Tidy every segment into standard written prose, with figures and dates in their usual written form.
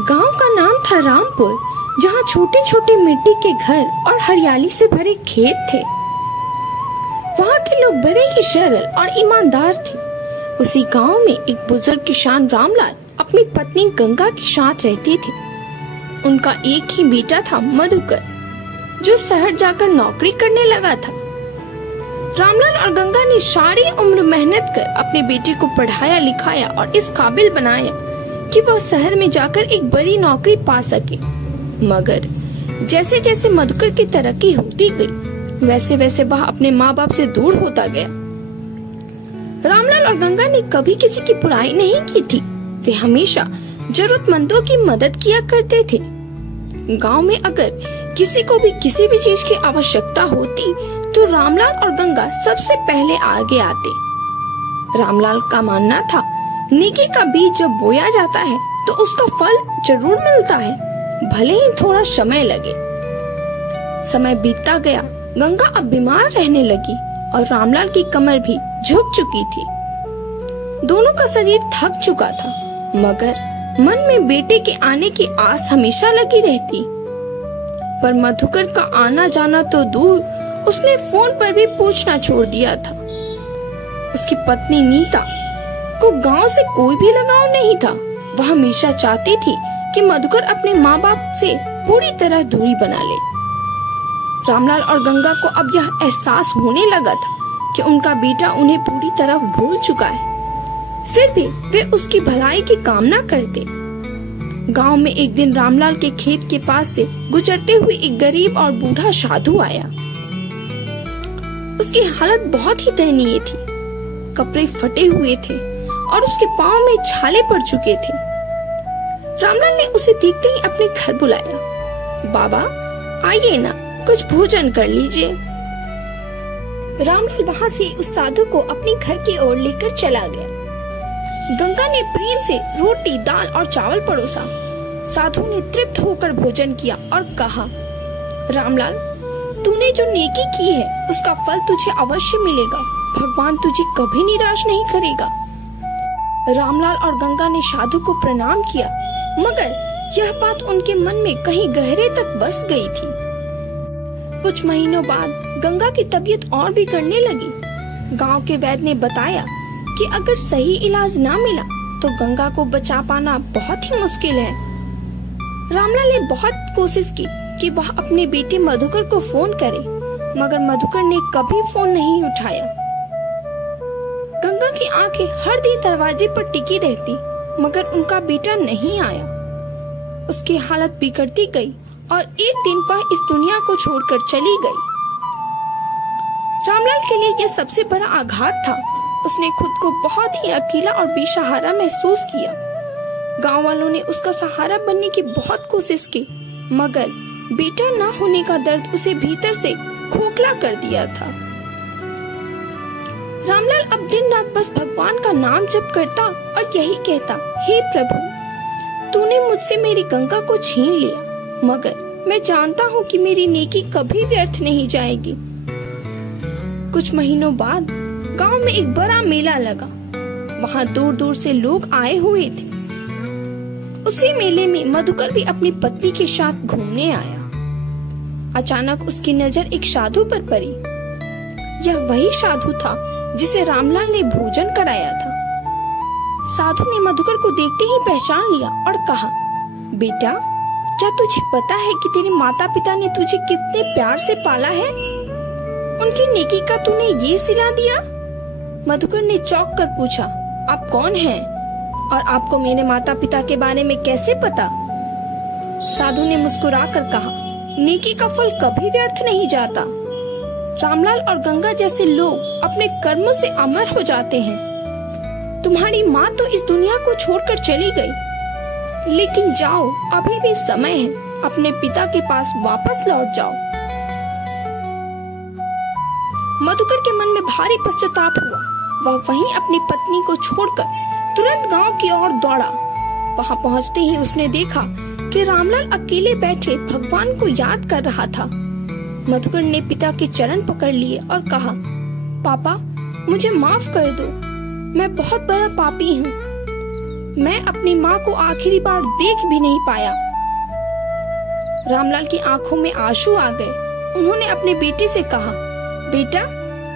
गांव का नाम था रामपुर, जहाँ छोटे छोटे मिट्टी के घर और हरियाली से भरे खेत थे। वहाँ के लोग बड़े ही सरल और ईमानदार थे। उसी गांव में एक बुजुर्ग किसान रामलाल अपनी पत्नी गंगा के साथ रहते थे। उनका एक ही बेटा था मधुकर, जो शहर जाकर नौकरी करने लगा था। रामलाल और गंगा ने सारी उम्र मेहनत कर अपने बेटे को पढ़ाया लिखाया और इस काबिल बनाया कि वह शहर में जाकर एक बड़ी नौकरी पा सके। मगर जैसे जैसे मधुकर की तरक्की होती गई, वैसे वैसे वह अपने माँ बाप से दूर होता गया। रामलाल और गंगा ने कभी किसी की बुराई नहीं की थी। वे हमेशा जरूरतमंदों की मदद किया करते थे। गांव में अगर किसी को भी किसी भी चीज की आवश्यकता होती तो रामलाल और गंगा सबसे पहले आगे आते। रामलाल का मानना था, नेकी का बीज जब बोया जाता है तो उसका फल जरूर मिलता है, भले ही थोड़ा समय लगे। समय बीतता गया, गंगा अब बीमार रहने लगी और रामलाल की कमर भी झुक चुकी थी। दोनों का शरीर थक चुका था, मगर मन में बेटे के आने की आस हमेशा लगी रहती। पर मधुकर का आना जाना तो दूर, उसने फोन पर भी पूछना छोड़ दिया था। उसकी पत्नी नीता को गांव से कोई भी लगाव नहीं था। वह हमेशा चाहती थी कि मधुकर अपने माँ बाप से पूरी तरह दूरी बना ले। रामलाल और गंगा को अब यह एहसास होने लगा था कि उनका बेटा उन्हें पूरी तरह भूल चुका है। फिर भी वे उसकी भलाई की कामना करते। गांव में एक दिन रामलाल के खेत के पास से गुजरते हुए एक गरीब और बूढ़ा साधु आया। उसकी हालत बहुत ही दयनीय थी। कपड़े फटे हुए थे और उसके पांव में छाले पड़ चुके थे। रामलाल ने उसे देखते ही अपने घर बुलाया। बाबा आइए ना, कुछ भोजन कर लीजिए। रामलाल वहाँ से उस साधु को अपने घर की ओर लेकर चला गया। गंगा ने प्रेम से रोटी दाल और चावल परोसा। साधु ने तृप्त होकर भोजन किया और कहा, रामलाल, तूने जो नेकी की है उसका फल तुझे अवश्य मिलेगा। भगवान तुझे कभी निराश नहीं करेगा। रामलाल और गंगा ने साधु को प्रणाम किया, मगर यह बात उनके मन में कहीं गहरे तक बस गई थी। कुछ महीनों बाद गंगा की तबीयत और बिगड़ने लगी। गांव के वैद्य ने बताया कि अगर सही इलाज ना मिला तो गंगा को बचा पाना बहुत ही मुश्किल है। रामलाल ने बहुत कोशिश की कि वह अपने बेटे मधुकर को फोन करे, मगर मधुकर ने कभी फोन नहीं उठाया। गंगा की आंखें हर दिन दरवाजे पर टिकी रहती, मगर उनका बेटा नहीं आया। उसकी हालत बिगड़ती गई और एक दिन वह इस दुनिया को छोड़कर चली गई। रामलाल के लिए यह सबसे बड़ा आघात था। उसने खुद को बहुत ही अकेला और बेसहारा महसूस किया। गांव वालों ने उसका सहारा बनने की बहुत कोशिश की, मगर बेटा न होने का दर्द उसे भीतर से खोखला कर दिया था। रामलाल अब दिन रात बस भगवान का नाम जप करता और यही कहता, हे प्रभु, तूने मुझसे मेरी गंगा को छीन लिया, मगर मैं जानता हूँ कि मेरी नेकी कभी व्यर्थ नहीं जाएगी। कुछ महीनों बाद गांव में एक बड़ा मेला लगा। वहाँ दूर दूर से लोग आए हुए थे। उसी मेले में मधुकर भी अपनी पत्नी के साथ घूमने आया। अचानक उसकी नजर एक साधु पर पड़ी। यह वही साधु था जिसे रामलाल ने भोजन कराया था। साधु ने मधुकर को देखते ही पहचान लिया और कहा, बेटा, क्या तुझे पता है कि तेरे माता पिता ने तुझे कितने प्यार से पाला है? उनकी नेकी का तूने ये सिला दिया? मधुकर ने चौंक कर पूछा, आप कौन हैं और आपको मेरे माता पिता के बारे में कैसे पता? साधु ने मुस्कुराकर कहा, नेकी का फल कभी व्यर्थ नहीं जाता। रामलाल और गंगा जैसे लोग अपने कर्मों से अमर हो जाते हैं। तुम्हारी माँ तो इस दुनिया को छोड़कर चली गई, लेकिन जाओ, अभी भी समय है, अपने पिता के पास वापस लौट जाओ। मधुकर के मन में भारी पश्चाताप हुआ। वह वहीं अपनी पत्नी को छोड़कर तुरंत गांव की ओर दौड़ा। वहां पहुंचते ही उसने देखा कि रामलाल अकेले बैठे भगवान को याद कर रहा था। मधुकर ने पिता के चरण पकड़ लिए और कहा, पापा, मुझे माफ कर दो, मैं बहुत बड़ा पापी हूँ। मैं अपनी माँ को आखिरी बार देख भी नहीं पाया। रामलाल की आंखों में आंसू आ गए। उन्होंने अपने बेटे से कहा, बेटा,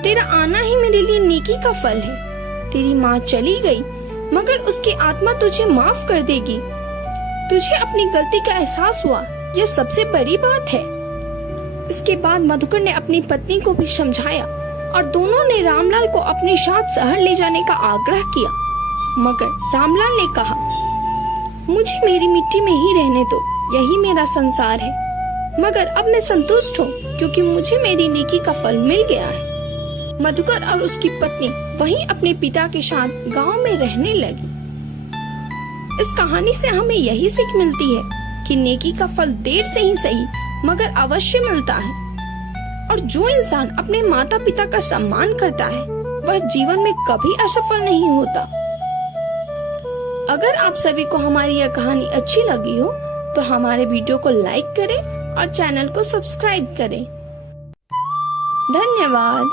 तेरा आना ही मेरे लिए नेकी का फल है। तेरी माँ चली गई, मगर उसकी आत्मा तुझे माफ कर देगी। तुझे अपनी गलती का एहसास हुआ, यह सबसे बड़ी बात है। इसके बाद मधुकर ने अपनी पत्नी को भी समझाया और दोनों ने रामलाल को अपने साथ शहर ले जाने का आग्रह किया। मगर रामलाल ने कहा, मुझे मेरी मिट्टी में ही रहने दो, यही मेरा संसार है। मगर अब मैं संतुष्ट हूँ, क्योंकि मुझे मेरी नेकी का फल मिल गया है। मधुकर और उसकी पत्नी वहीं अपने पिता के साथ गांव में रहने लगी। इस कहानी से हमें यही सीख मिलती है कि नेकी का फल देर से ही सही, मगर अवश्य मिलता है। और जो इंसान अपने माता पिता का सम्मान करता है, वह जीवन में कभी असफल नहीं होता। अगर आप सभी को हमारी यह कहानी अच्छी लगी हो, तो हमारे वीडियो को लाइक करें और चैनल को सब्सक्राइब करें। धन्यवाद।